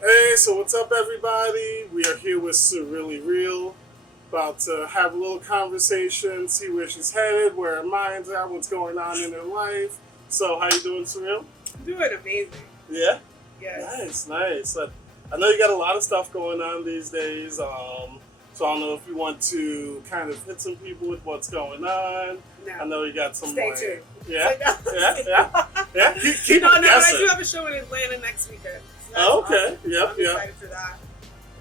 Hey, so what's up, everybody? We are here with Surreally Real, about to have a little conversation, see where she's headed, where her mind's at, what's going on in her life. So, how you doing, Surreal? I'm doing amazing. Yeah? Yes. Nice. I know you got a lot of stuff going on these days, so I don't know if you want to kind of hit some people with what's going on. No. I know you got some Stay tuned. Yeah? No. Yeah? Keep No, on but I guessing. do have a show in Atlanta next weekend. So that's Oh, okay. awesome. Yep, I'm yep. excited for that.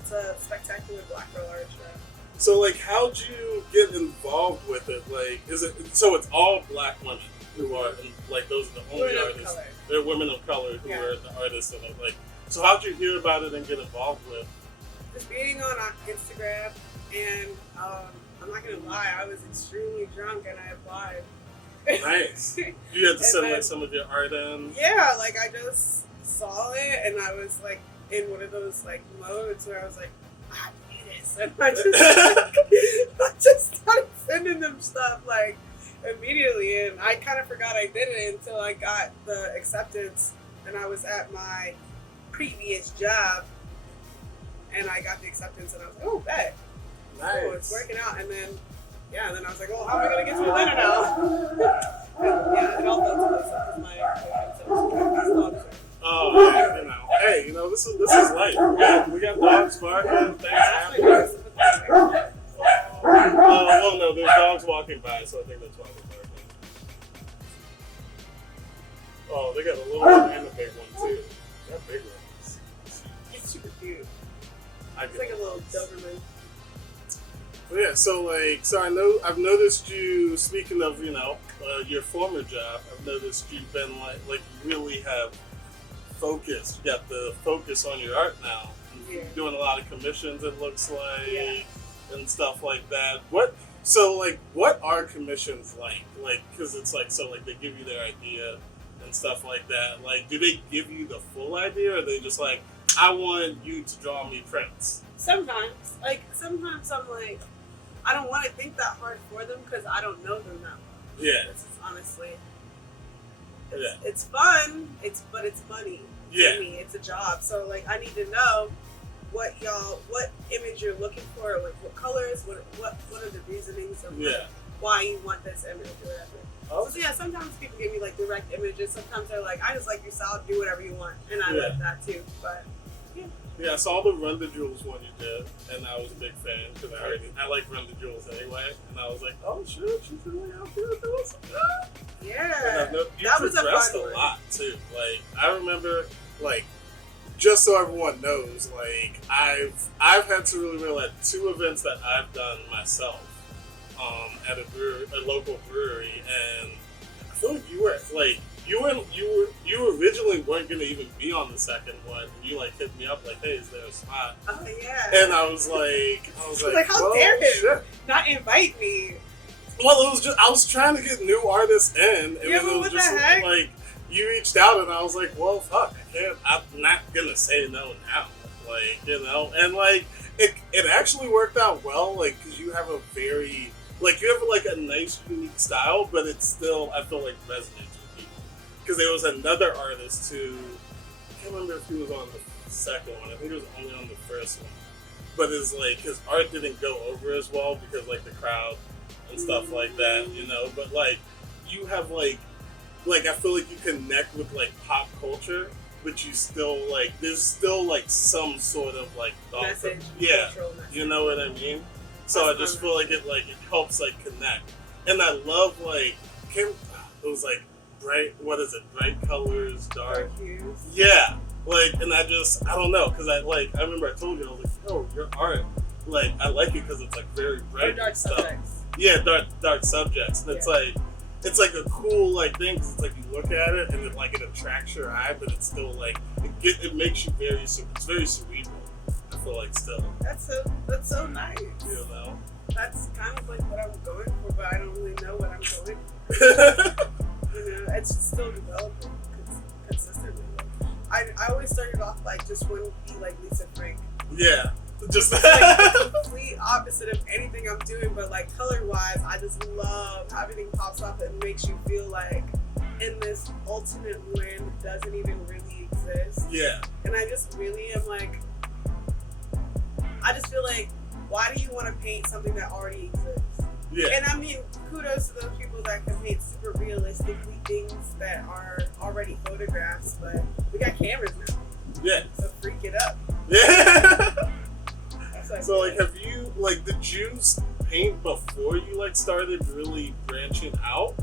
It's a spectacular Black Girl art show. So, like, how'd you get involved with it? Like, is it so? It's all black women who are, like, those are the only Women of artists. color. They're women of color who Yeah. are the artists in it. Like, so how'd you hear about it and get involved with? Just being on Instagram, and I'm not gonna lie, I was extremely drunk and I applied. Nice. You had to And send then- like some of your art in. Yeah, like I just saw it and I was like in one of those like modes where I was like, I need this, and I just started sending them stuff like immediately, and I kind of forgot I did it until I got the acceptance, and I was at my previous job, and I got the acceptance, and I was like, oh, bet. Oh, it's working out, and then I was like, oh, how am I gonna get to Atlanta now? And it all fell into place because my boyfriend said, Oh, yeah, hey, this is life. We got dogs barking, things happening. Well, no, there's dogs walking by, so I think that's why they're barking. Oh, they got a little one and a big one too. That big one is It's super cute. I It's like a little Doberman. Yeah, so I've noticed you. Speaking of your former job, I've noticed you've been like you really have focused. You got the focus on your art now. Yeah. You're doing a lot of commissions. It looks like Yeah. and stuff like that. What are commissions like? Like, because it's like they give you their idea and stuff like that. Like, do they give you the full idea, or are they just like, I want you to draw me prints? Sometimes I'm like, I don't want to think that hard for them because I don't know them that well. Yeah. This is honestly, Yeah. it's fun. But it's money. Yeah. For me, it's a job. So like, I need to know what image you're looking for, like what colors, what are the reasonings of like, why you want this image or whatever. Oh. So yeah, sometimes people give me like direct images. Sometimes they're like, I just like your style, do whatever you want, and I like that too. But Yeah, I saw the Run the Jewels one you did, and I was a big fan because I like Run the Jewels anyway, and I was like, oh shit, she's really out there doing some good. yeah, And you that was a progressed fun a one. lot too. Like I remember, like just so everyone knows, like I've had to really realize 2 events that I've done myself at a local brewery, and I feel like you were like. You originally weren't gonna even be on the second one. You like hit me up like, "Hey, is there a spot?" Oh yeah. And I was like, how well, dare him shit. not invite me? Well, it was just I was trying to get new artists in, and Yeah, then but it was what just the heck? like you reached out, and I was like, well, fuck, I can't. I'm not gonna say no now, like and like it actually worked out well, like because you have a very like you have like a nice unique style, but it's still I feel like resonates. Because there was another artist who, I can't remember if he was on the second one. I think he was only on the first one. But it's like his art didn't go over as well because like the crowd and stuff like that, But like you have like I feel like you connect with like pop culture, but you still like there's still like some sort of like thought. Message. Yeah, Cultural message. you know what I mean. So That's I just fun. feel like it helps like connect, and I love like it was like. Bright colors, dark. hues. Yeah, like, and I don't know, because I remember I told you, I was like, yo, your art, like, I like it because it's like very bright Or dark and stuff. subjects. Yeah, dark subjects, and it's like a cool like thing, because it's like you look at it and it attracts your eye, but it's still like it makes you it's very cerebral. I feel like still. That's so nice. That's kind of like what I'm going for, but I don't really know what I'm going for. It's still developing consistently. I always started off like just wanting to be like Lisa Frank. Yeah. Just like the complete opposite of anything I'm doing, but like color wise, I just love how everything pops up and makes you feel like in this alternate land that doesn't even really exist. exist. Yeah. And I just really am like, I just feel like, why do you want to paint something that already exists? Yeah. And I mean, kudos to those people that can paint super realistically things that are already photographs, but we got cameras now. Yeah. So freak it up. Yeah. That's So like, have you like, did you paint before you like started really branching out,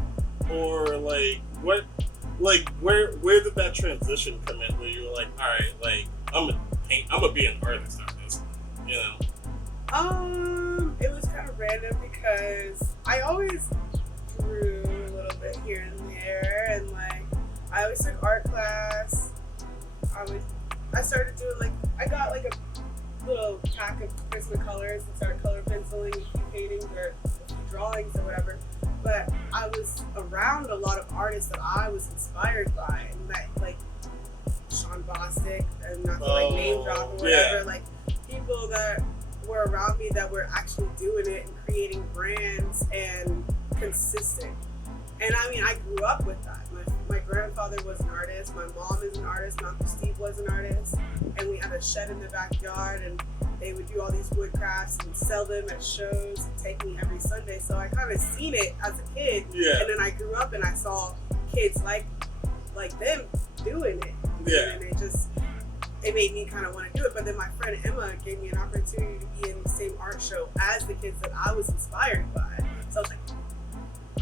or like what, like where did that transition come in? Where you were like, all right, like I'm gonna be an artist, you know? It was kind of random because I always drew a little bit here and there, and like I always took art class. I started doing like, I got like a little pack of Prismacolors and started color penciling a few paintings or a few drawings or whatever. But I was around a lot of artists that I was inspired by, and that like Sean Bostic, and not to like name drop or whatever, like people that were around me that were actually doing it and creating brands and consistent. And I mean, I grew up with that. My grandfather was an artist, my mom is an artist, my Uncle Steve was an artist, and we had a shed in the backyard, and they would do all these wood crafts and sell them at shows and take me every Sunday. So I kind of seen it as a kid, and then I grew up and I saw kids like them doing it. And it made me kind of want to do it. But then my friend Emma gave me an opportunity to be in the same art show as the kids that I was inspired by. So I was like,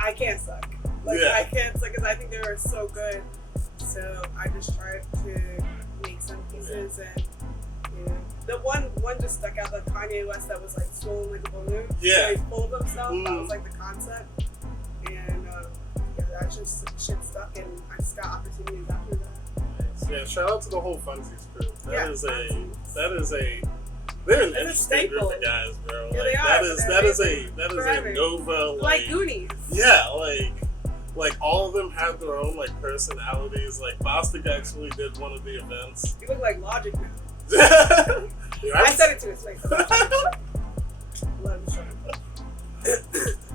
I can't suck. I can't suck because I think they were so good. So I just tried to make some pieces, and the one just stuck out, the Kanye West that was like swollen like a balloon. Yeah. He pulled himself. That was like the concept. And that just shit stuck, and I just got opportunities after that. Yeah, shout out to the whole Funsies crew. They're an interesting group of guys, bro. Yeah, like, that is a Nova, like Goonies. Yeah, like all of them have their own like personalities. Like Bostic actually did one of the events. You look like Logic now. Dude, I said it to his face. Love his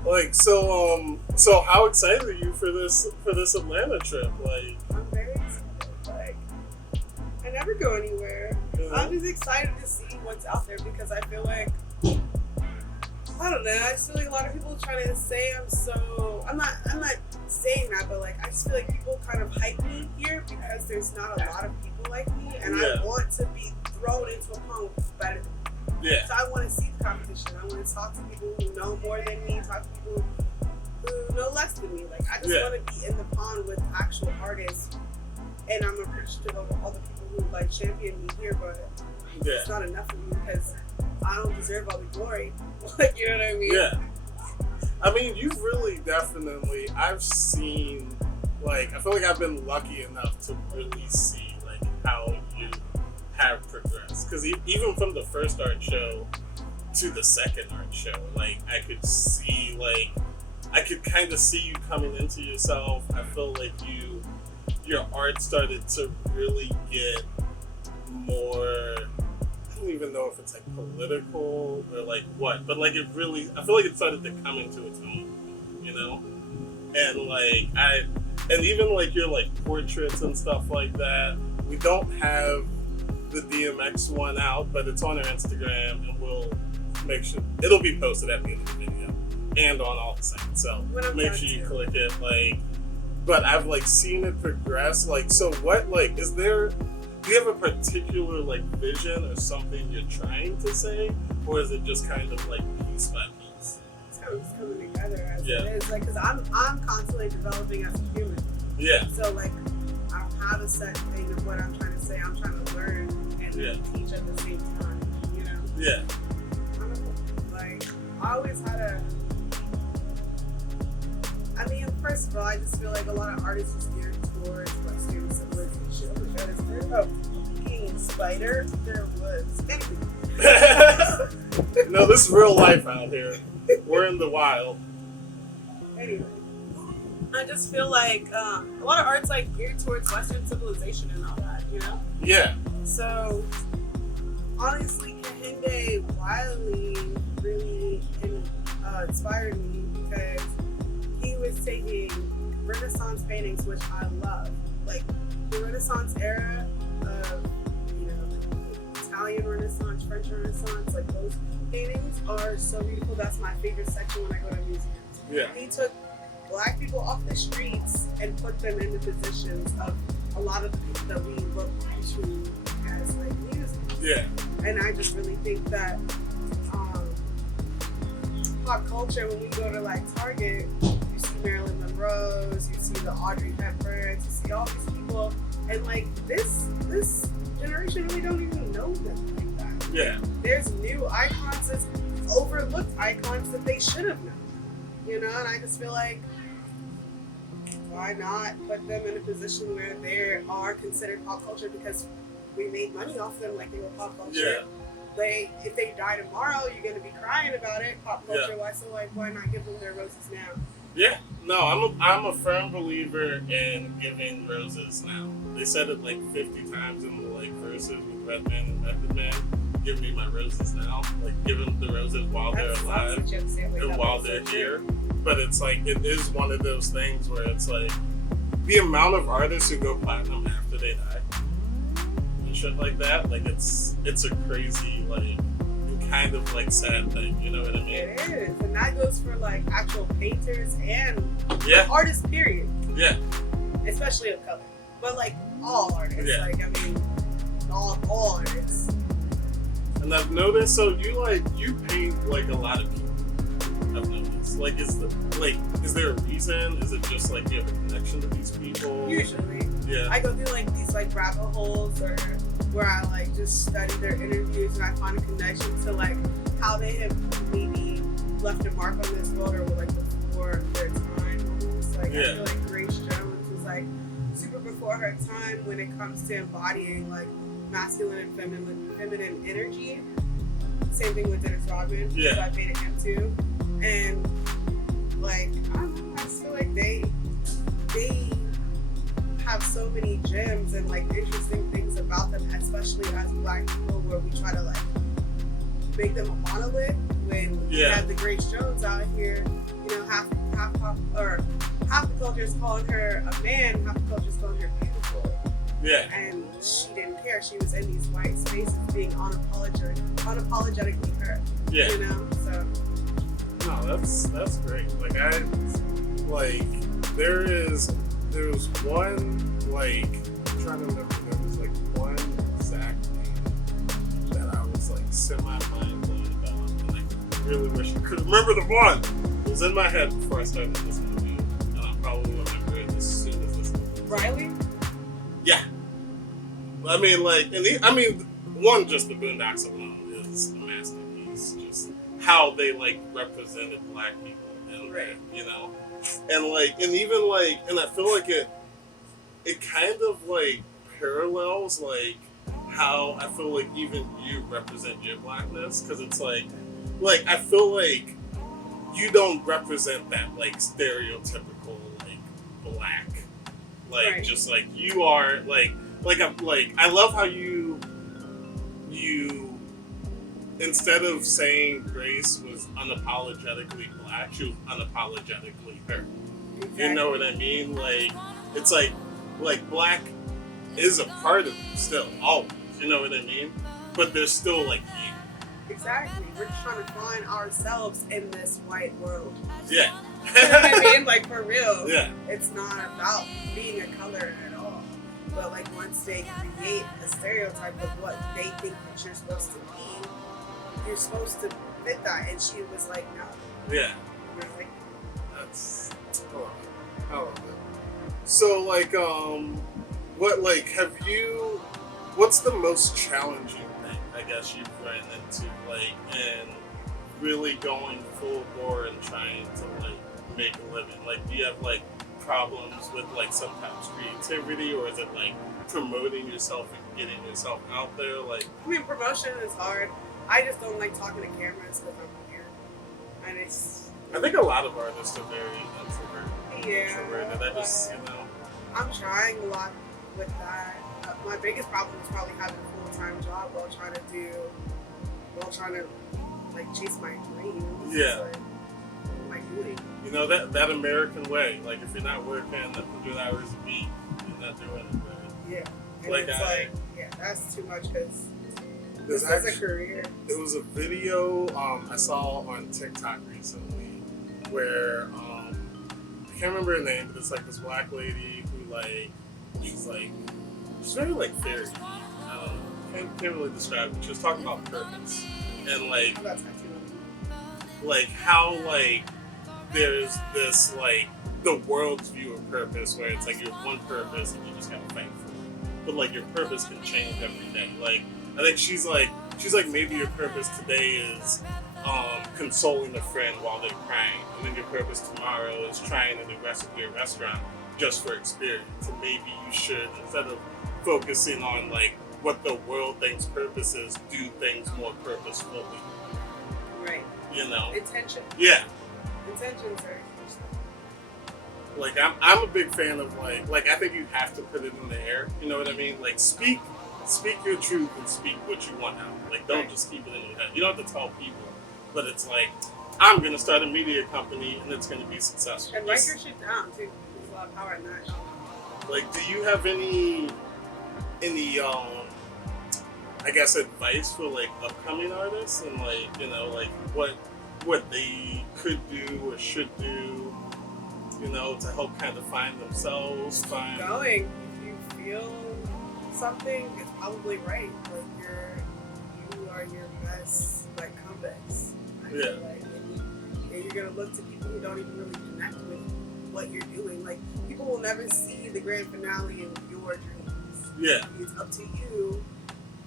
Like so how excited are you for this Atlanta trip? Like, I'm very excited. Like, I never go anywhere. I'm just excited to see what's out there because I feel like, I don't know, I just feel like a lot of people trying to say I'm not saying that, but like I just feel like people kind of hype me here because there's not a lot of people like me, and I want to be thrown into a pond with better than me. So I want to see the competition. I want to talk to people who know more than me, talk to people who know less than me. Like, I just want to be in the pond with actual artists, and I'm appreciative of all the people who like champion me here, but it's not enough for me because I don't deserve all the glory. Like, you know what I mean? Yeah. I mean, you've really definitely, I've seen, like, I feel like I've been lucky enough to really see, like, how you have progressed. Because even from the first art show to the second art show, like, I could see, like, I could kind of see you coming into yourself. I feel like your art started to really get more, I don't even know if it's like political or like what, but like it really, I feel like it started to come into its own, you know? And like, and even like your like portraits and stuff like that, we don't have the DMX one out, but it's on our Instagram, and we'll make sure, it'll be posted at the end of the video and on all the sites, so make sure you click it, like, but I've like seen it progress, like, so what, like, do you have a particular like vision or something you're trying to say, or is it just kind of like piece by piece? It's kind of just coming together as it is, like, because I'm constantly developing as a human. Yeah. So like, I don't have a set thing of what I'm trying to say. I'm trying to learn and teach at the same time. You know? Yeah. I don't know. Like, I always had I mean, first of all, I just feel like a lot of artists are geared towards Western civilization. Because there's a fucking spider. There was. No, this is real life out here. We're in the wild. Anyway, I just feel like a lot of art's like geared towards Western civilization and all that, you know? Yeah. So, honestly, Kehinde Wiley really inspired me because he was taking Renaissance paintings, which I love. Like, the Renaissance era of, you know, Italian Renaissance, French Renaissance, like those paintings are so beautiful. That's my favorite section when I go to museums. Yeah. He took Black people off the streets and put them in the positions of a lot of the people that we look to as like muses. Yeah. And I just really think that pop culture, when we go to like Target, you see Marilyn Monroe's, you see the Audrey Hepburns, you see all these people, and like this generation really don't even know them like that. Yeah. There's new icons, there's overlooked icons that they should have known. You know, and I just feel like, why not put them in a position where they are considered pop culture, because we made money off them like they were pop culture. Yeah. If they die tomorrow, you're gonna be crying about it. Pop culture, Yeah. why not give them their roses now? Yeah. No, I'm a firm believer in giving roses now. They said it like 50 times in the like verses with Redman and Method Man. Give me my roses now. Like give them the roses while they're alive and while they're here. But it's like, it is one of those things where it's like the amount of artists who go platinum after they die and shit like that, like it's a crazy, like, and kind of like sad thing, you know what I mean? It is, and that goes for like actual painters and Yeah. artists, period. Yeah. Especially of color, but like all artists. Yeah. Like, I mean, all artists. And I've noticed, so you paint like a lot of people. I've noticed. Like, is there a reason? Is it just like you have a connection to these people? Usually. Yeah. I go through like these like rabbit holes, or where I like just study their interviews and I find a connection to like how they have maybe left a mark on this world, or like before their time almost. Like, Yeah. I feel like Grace Jones was like super before her time when it comes to embodying like masculine and feminine energy. Same thing with Dennis Rodman. Yeah. So I painted him too. And like, I don't know, I just feel like they have so many gems and like interesting things about them, especially as Black people, where we try to like make them a monolith when we have the Grace Jones out here, you know, half the culture is calling her a man, half the culture is calling her beautiful. Yeah. And she didn't care. She was in these white spaces being unapologetically her. Yeah. You know? So No, that's great. Like there's one, like, I'm trying to remember, there was like one exact thing that I was like semi-mind blown about, and I really wish I could remember the one. It was in my head before I started listening to you, and I'll probably remember it as soon as this comes. Riley? Yeah. I mean, like, one, just the Boondocks alone is a masterpiece. Just how they like represented Black people, and Right. you know, and like, and even like, and I feel like it kind of like parallels like how I feel like even you represent your Blackness, because it's like I feel like you don't represent that like stereotypical like Black, like Right. just like you are like I love how you instead of saying Grace was unapologetically Black, she was unapologetically her. Exactly. You know what I mean? Like, it's like Black is a part of you still, always. You know what I mean? But there's still like you. Exactly. We're just trying to find ourselves in this white world. Yeah. You know what I mean? Like, for real. Yeah. It's not about being a color at all. But like, once they create a stereotype of what they think that you're supposed to be, you're supposed to fit that. And she was like, no. Yeah. We're like, That's I love it. So like what's the most challenging thing I guess you've run into like in really going full bore and trying to like make a living? Like, do you have like problems with like sometimes creativity, or is it like promoting yourself and getting yourself out there? Like, I mean, promotion is hard. I just don't like talking to cameras because I'm weird. And it's... I think a lot of artists are very introverted. I but just, you know. I'm trying a lot with that. My biggest problem is probably having a full-time job while trying to like chase my dreams. Yeah. Like, what am I doing? You know, that American way. Like, if you're not working 100 hours a week, you're not doing it right. Yeah. And Like, it's like, That's too much because There's this is a career. There was a video I saw on TikTok recently where I can't remember her name, but it's like this black lady who like she's very like fairy. Can't really describe it. She was talking about purpose and like how like there's this like the world's view of purpose where it's like you have one purpose and you just gotta fight for it. But like your purpose can change every day. Like I think she's like maybe your purpose today is consoling a friend while they're crying, and then your purpose tomorrow is trying a new recipe at a restaurant just for experience. And maybe you should, instead of focusing on like what the world thinks purpose is, do things more purposefully. Right. You know? Intention. Yeah. Intention's very important. Like I'm a big fan of like I think you have to put it in the air. You know what I mean? Like speak your truth and speak what you want out. Like don't just keep it in your head. You don't have to tell people, but it's like I'm gonna start a media company and it's gonna be successful. And write your shit down too. There's a lot of power in that. Like, do you have any I guess advice for like upcoming artists and like, you know, like what they could do or should do, you know, to help kind of find themselves, Keep going. If you feel something, it's probably right. Like you are your best like compass. I feel like and you're gonna look to people who don't even really connect with what you're doing. Like people will never see the grand finale of your dreams. Yeah. It's up to you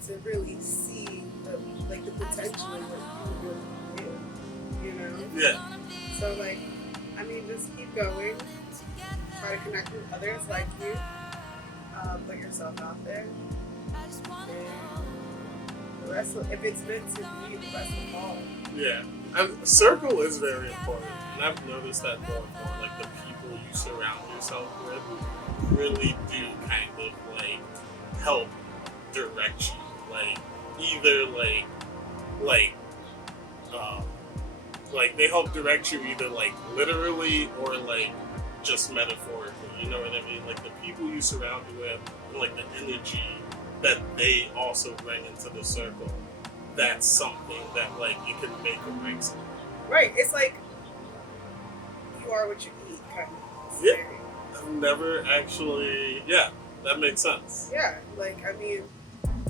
to really see the potential in what you really do. You know? Yeah. So like, I mean, just keep going. Try to connect with others like you. Put yourself out there. And the rest will, if it's meant to be, the rest will fall. Yeah. Circle is very important. And I've noticed that more and more. Like the people you surround yourself with really do kind of like help direct you. Like either like they help direct you either like literally or like just metaphorically. You know what I mean? Like the people you surround you with and like the energy that they also bring into the circle. That's something that like you can make or break something. Right. It's like you are what you eat, kind of. Yeah. I've never actually. Yeah, that makes sense. Yeah. Like I mean,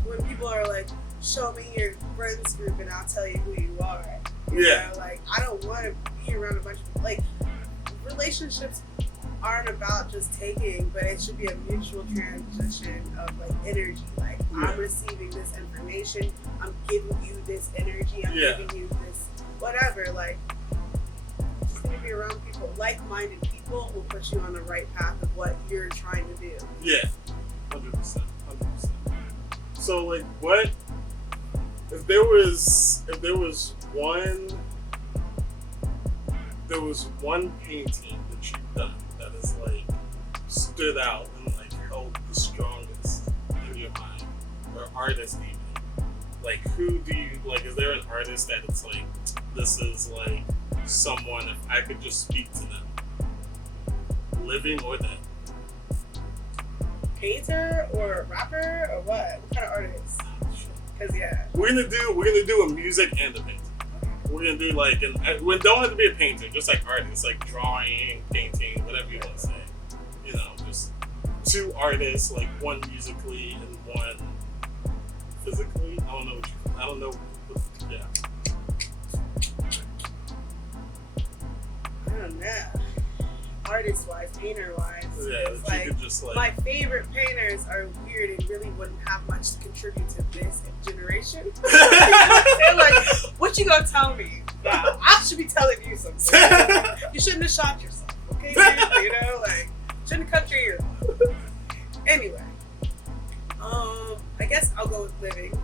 when people are like, "Show me your friends group, and I'll tell you who you are." You know, like I don't want to be around a bunch of like relationships aren't about just taking, but it should be a mutual transition of like energy. Like I'm receiving this information, I'm giving you this energy, I'm giving you this whatever. Like just gonna be around people, like-minded people will put you on the right path of what you're trying to do. Yeah, 100%. So like, what if there was one painting that you've done that is like stood out and like held the strongest in your mind, or artist even? Like who do you like? Is there an artist that it's like this is like someone if I could just speak to them, living or dead? Painter or rapper or what? What kind of artist? Because we're gonna do a music and a painting. We're gonna do like we don't have to be a painter, just like artists, like drawing, painting, whatever you want to say. You know, just two artists, like one musically and one physically. I don't know. Yeah. I don't know. Artist-wise, painter-wise. Yeah, like, you could just like. My favorite painters are weird and really wouldn't have much to contribute to this generation. They're like, what you gonna tell me? Wow, I should be telling you something. You shouldn't have shot yourself, okay? You know, like, shouldn't have cut your ear off. Anyway, I guess I'll go with living.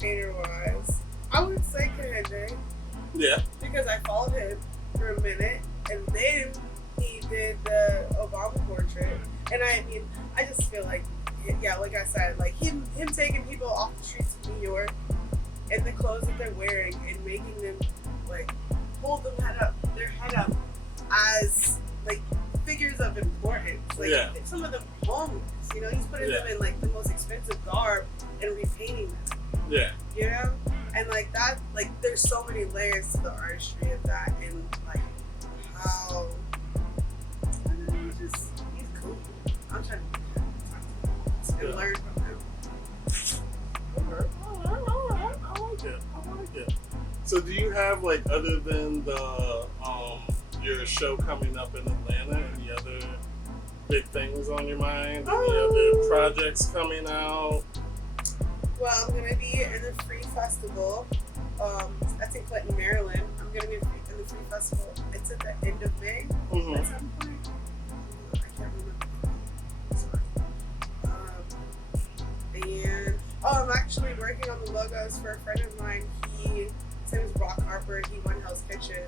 Painter-wise, I would say Kahende. Yeah. Because I followed him for a minute, and then he did the Obama portrait, and I mean, I just feel like, yeah, like I said, like him taking people off the streets of New York and the clothes that they're wearing and making them like hold their head up as like figures of importance. Like some of them homeless. You know, he's putting them in like the most expensive garb and repainting them. Yeah. You know? And like that, like there's so many layers to the artistry of that, and like how I don't know, he's cool. I'm trying to learn from him. Alright. I like it. So do you have, like, other than the your show coming up in Atlanta, any other big things on your mind? Any other projects coming out? Well, I'm gonna be in the Free Festival. That's in Clinton, Maryland. I'm gonna be in the Free Festival. It's at the end of May. At some point. I can't remember. Sorry. And I'm actually working on the logos for a friend of mine. His name is Brock Harper. He won Hell's Kitchen.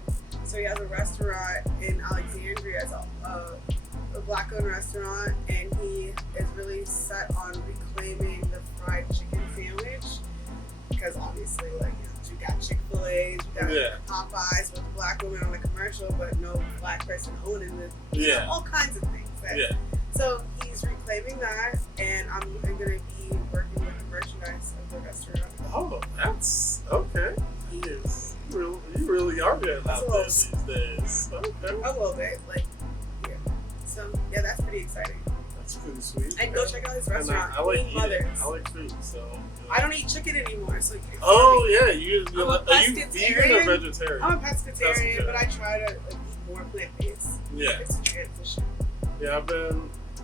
So he has a restaurant in Alexandria. It's a black-owned restaurant, and he is really set on reclaiming the fried chicken sandwich. Because obviously, like, you got Chick-fil-A's, you got Popeyes with a black woman on the commercial, but no black person owning the, you know, all kinds of things. So he's reclaiming that, and I'm going to be working with the merchandise of the restaurant. Oh, that's okay. Yes. You really are getting out there these days. Okay. A little bit, like, yeah. So, yeah, that's pretty exciting. That's pretty sweet. And go check out his restaurant. I like eating. I like food, so. Yeah. I don't eat chicken anymore, so. Yeah, are you vegan or vegetarian? I'm a pescatarian, but I try to eat more plant-based. Yeah. It's a transition. Yeah,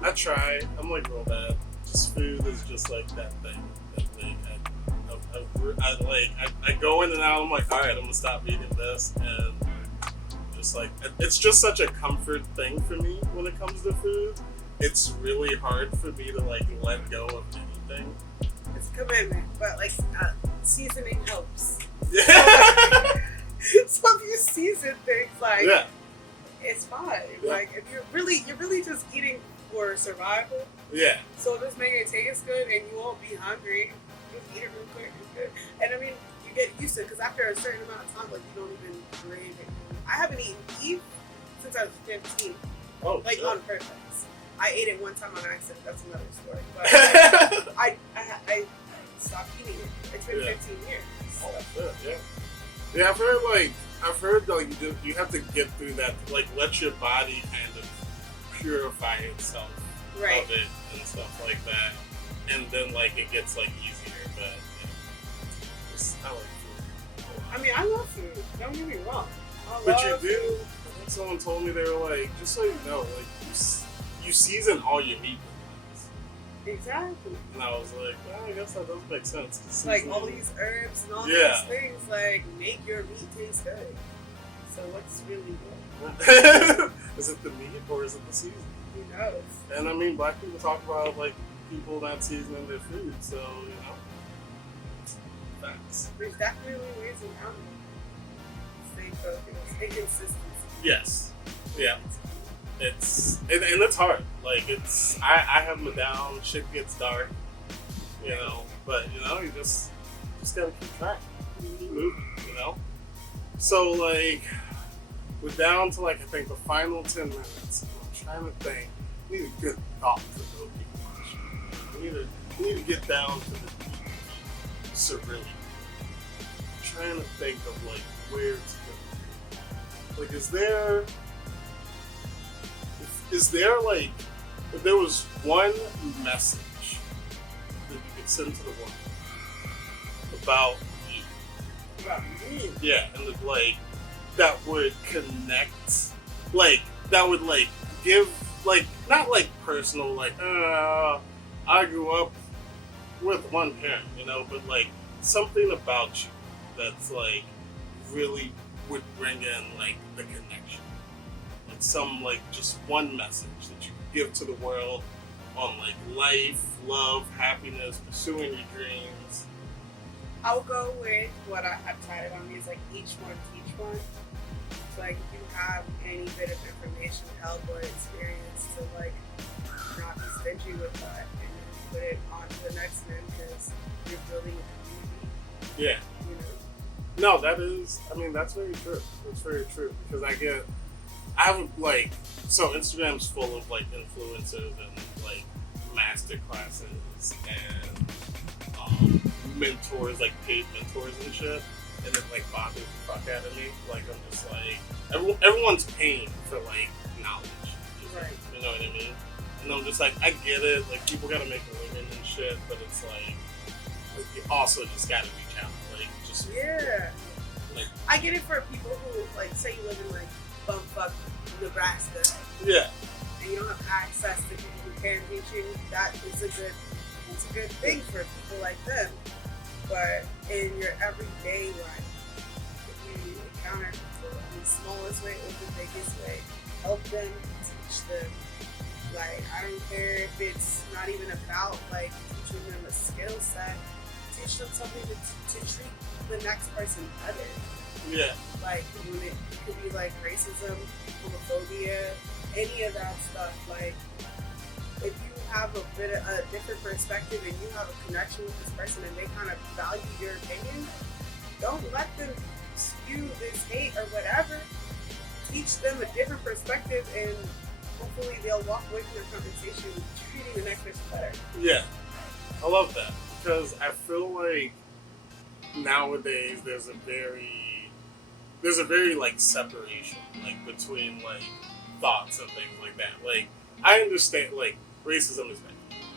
I try. I'm like real bad. Just food is just like that thing. I go in and out. I'm like, all right, I'm gonna stop eating this, and just like it's just such a comfort thing for me when it comes to food. It's really hard for me to like let go of anything. It's a commitment, but like seasoning helps. Yeah. So if you season things, like it's fine. Like if you're really just eating for survival. Yeah. So just make it taste good, and you won't be hungry. Just eat it real quick. It's good. And I mean, you get used to it because after a certain amount of time, like you don't even crave it. I haven't eaten beef since I was 15. Oh, like shit. on purpose. I ate it one time on accident. That's another story. But I stopped eating it. It's been 15 years. So. Oh, that's good. Yeah. Yeah, I've heard like you have to get through that, like let your body kind of purify itself of it and stuff like that, and then like it gets like easier. But I like food. I mean, I love food. Don't get me wrong. But you do. I think someone told me, they were like, just so you know, like you season all your meat. Exactly. And I was like, well, I guess that does make sense. Like all these herbs and all these things, like make your meat taste good. So what's really good? Is it the meat or is it the seasoning? Who knows? And I mean, black people talk about like people not seasoning their food, so you know. Facts. There's definitely ways around it. Stay focused. Stay consistent. Yes. Yeah. It's hard. Like I have them down. Shit gets dark. You know, but you know, you just gotta keep track. Keep moving. You know. So like, we're down to like I think the final 10 minutes. I'm trying to think. We need a good thought to go deep. We need to get down to the surreally. I'm trying to think of like where to go. Like, is there like, if there was one message that you could send to the world about you? About me? Yeah, and like that would connect, like that would like give, like not like personal, like I grew up with one parent, you know, but like something about you that's like really would bring in like the connection. Like some like just one message that you could give to the world on like life, love, happiness, pursuing your dreams. I'll go with what I have tried on me is like each one teach one. So like if you have any bit of information, help, or experience to like not be stingy with that and then put it on to the next man because you're building a community. Yeah. You know? No, that's very true. It's very true because I have like so Instagram's full of like influencers and like master classes and mentors, like paid mentors and shit, and it like bothers the fuck out of me. Like I'm just like everyone's paying for like knowledge, Right. you know what I mean? And I'm just like, I get it, like people gotta make a living and shit, but it's like you also just gotta reach out, like just Yeah. like I get it for people who, like, say you live in, like, bumfuck Nebraska, yeah. and you don't have access to people who can reach you. That is it's a good thing for people like them. But in your everyday life, if you encounter people in the smallest way or the biggest way, help them, teach them. Like, I don't care if it's not even about, like, teaching them a skill set. Teach them something to treat the next person better. Yeah. Like, when it could be like racism, homophobia, any of that stuff. Like, if you have a different perspective and you have a connection with this person and they kind of value your opinion, don't let them spew this hate or whatever. Teach them a different perspective, and hopefully they'll walk away from their conversation treating the next person better. Yeah. I love that because I feel like nowadays there's a very like separation like between like thoughts and things like that. Like I understand like racism is bad,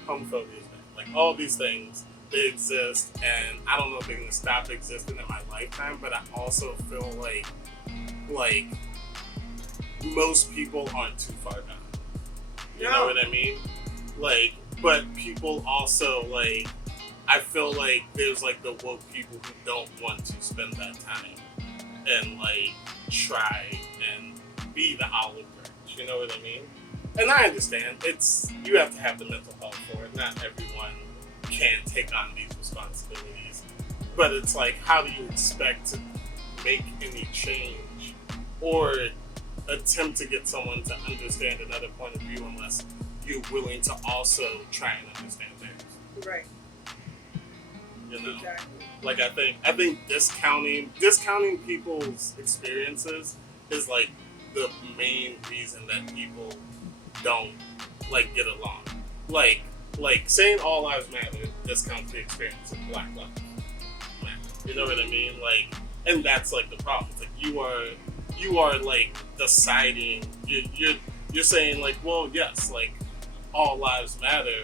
homophobia is bad, like all these things they exist, and I don't know if they're gonna stop existing in my lifetime. But I also feel like most people aren't too far gone. You know what I mean? Like, but people also like. I feel like there's like the woke people who don't want to spend that time and like try and be the olive branch. You know what I mean? And I understand you have to have the mental health for it. Not everyone can take on these responsibilities, but it's like, how do you expect to make any change or attempt to get someone to understand another point of view unless you're willing to also try and understand theirs? Right. You know, Exactly. like I think discounting people's experiences is like the main reason that people don't like get along. Like saying all lives matter discounts the experience of Black lives matter. You know what I mean? Like, and that's like the problem. It's like you are like deciding. You're saying like, well, yes, like all lives matter,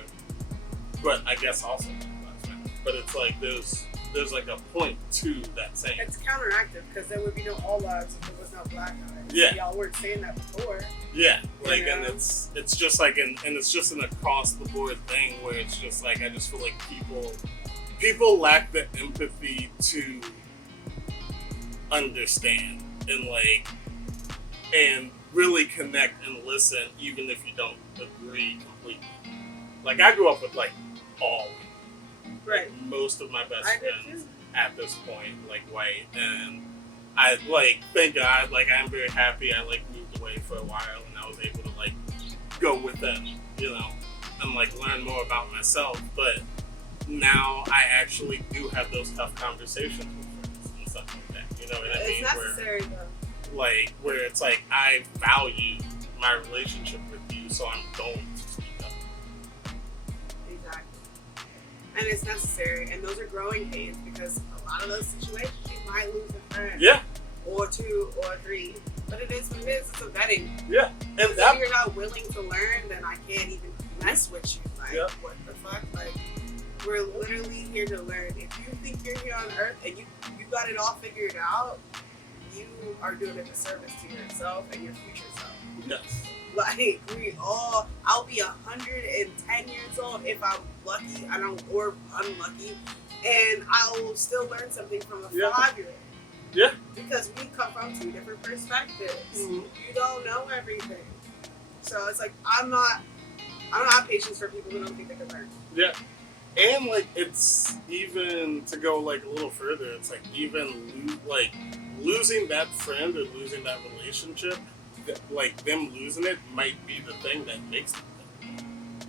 but I guess also. But it's like there's like a point to that saying. It's counteractive because there would be no all lives if there was no Black lives. Yeah. Y'all weren't saying that before. Yeah. Like, Yeah. and it's just like and it's just an across the board thing where it's just like I just feel like people lack the empathy to understand and really connect and listen even if you don't agree completely. Like I grew up with like all Right. most of my best I did friends too. at this point, like white, and I like thank God, like I'm very happy I like moved away for a while and I was able to like go with them, you know, and like learn more about myself. But now I actually do have those tough conversations with friends and stuff like that. You know what I mean? It's necessary though. Where it's like I value my relationship with you, so I'm going to speak up. Exactly. And it's necessary, and those are growing pains because a lot of those situations you might lose a friend. Yeah. Or two or three. But it is what it is. It's a vetting. Yeah. And If that you're not willing to learn, then I can't even mess with you. Like, Yeah. what the fuck? Like, we're literally here to learn. If you think you're here on Earth and you got it all figured out, you are doing a disservice to yourself and your future self. yes. Like, I'll be 110 years old if I'm lucky, or unlucky, and I'll still learn something from a 5-year-old. Yeah. Because we come from two different perspectives. Mm-hmm. You don't know everything. So it's like, I don't have patience for people who don't think they can learn. Yeah. And like it's even to go like a little further, it's like even losing that friend or losing that relationship, like them losing it might be the thing that makes them think.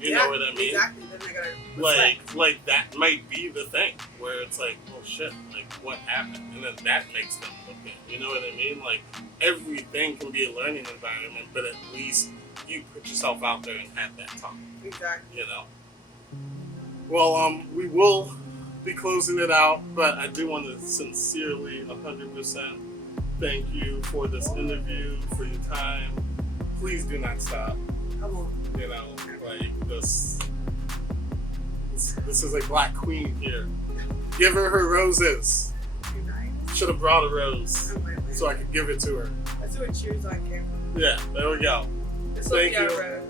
You know what I mean? Exactly. Then they gotta reflect. Like that might be the thing where it's like, oh shit, like what happened? And then that makes them look in. You know what I mean? Like everything can be a learning environment, but at least you put yourself out there and have that talk. Exactly. You know. Well, we will be closing it out, but I do want to sincerely 100% thank you for this interview, for your time. Please do not stop. Come on. You know, like this is a black queen here. Give her roses. You're nice. Should have brought a rose I'm waiting. so I could give it to her. Let's do a cheers on camera. Yeah, there we go. This will Thank be our you. rose.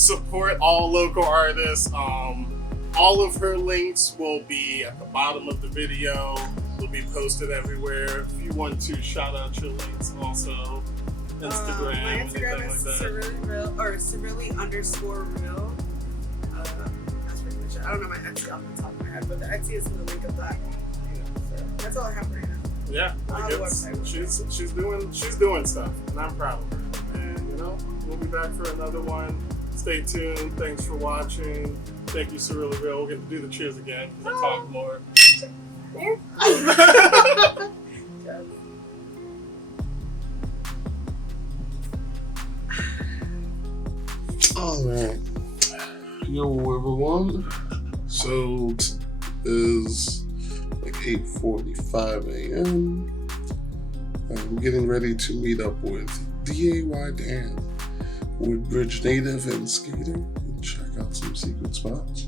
Support all local artists. All of her links will be at the bottom of the video. They'll be posted everywhere. If you want to shout out your links, also Instagram, My Instagram anything is like that. Surreally Real or Surreally_Real. That's pretty much it. I don't know my Etsy off the top of my head, but the Etsy is in the link of that. So that's all I have right now. Yeah, I'll like have a it's, website. she's doing stuff, and I'm proud of her. And you know, we'll be back for another one. Stay tuned. Thanks for watching. Thank you, Surreally Real. We're gonna do the cheers again because I talk more. All right. Yo, everyone. So it is like 8:45 a.m. I'm getting ready to meet up with DAY Dan, Woodbridge native and skater, and check out some secret spots.